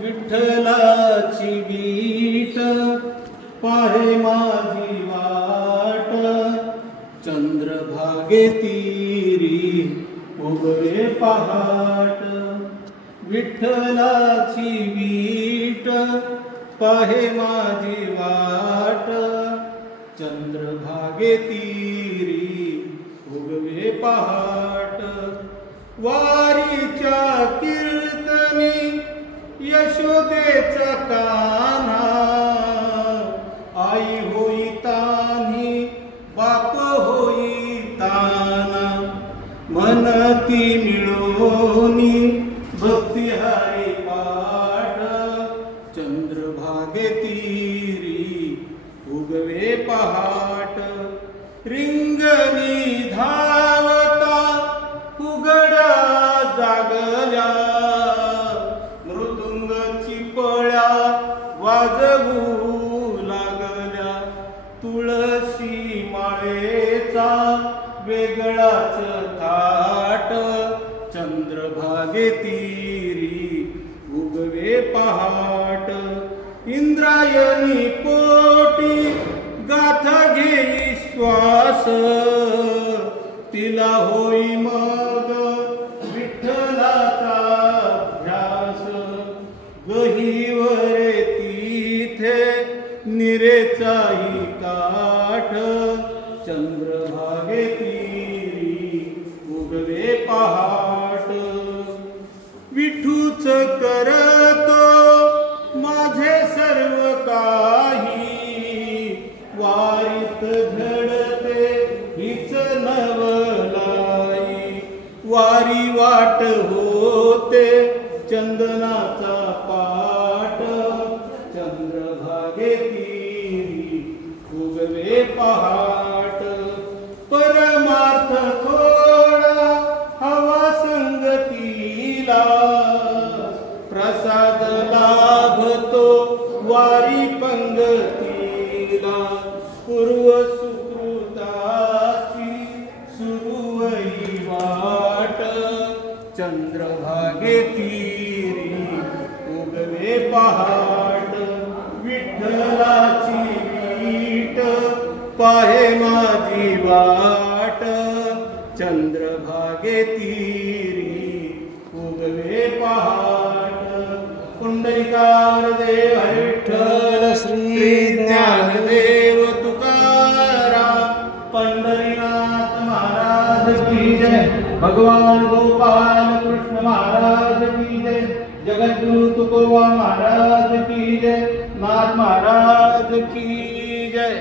विठ्ठलाची वीट पाहे माझी वाट, चंद्रभागे तीरी उगवे पहाट. विठ्ठलाची वीट पाहे माझी वाट, चंद्रभागे तीरी उगवे पहाट. वारीच्या कीर्तनी यशोदेचा कान्हा, आई होई तान्ही बाप होई ताना. मनती मिळोनी भक्ती हाय पाठ, चंद्रभागे तीरी उगवे पहाट. रिंगणी धावता उघडा जागल्या, वाजवू लागल्या. तुळशी माळेचा वेगळाच थाट, चंद्रभागे तीरी उगवे पहाट. इंद्रायणी पोटी गाथा घेई श्वास, तिला होई मग विठ्ठलाचा ध्यास. गहिवरे तिथे निरेचाही काठ, चंद्रभागे तीरी उगवे पहाट. विठूच करतो माझे सर्व काही, वारीत घडते हीच नवलाई. वारी वाट होते चंदनाचा पाट, चंद्रभागे तीरी उगवे पहाट. परमार्थ थोडा हवा संगतीला, प्रसाद लाभतो वारी पंगतीला. पूर्व सुकृताची सुरुवई वाट, चंद्रभागे तीरी उगवे पहाट. विठ्ठलाची वीट पाहे माझी वाट, चंद्रभागे तीरी उगवे पहाट. पुंडलिकार देव विठ्ठल श्री ज्ञानदेव तुकाराम, पंढरीनाथ महाराज की जय. भगवान गोपाल कृष्ण महाराज की जय. जगद्गुरु तुकोबा महाराज की जय. नाथ महाराज की जय.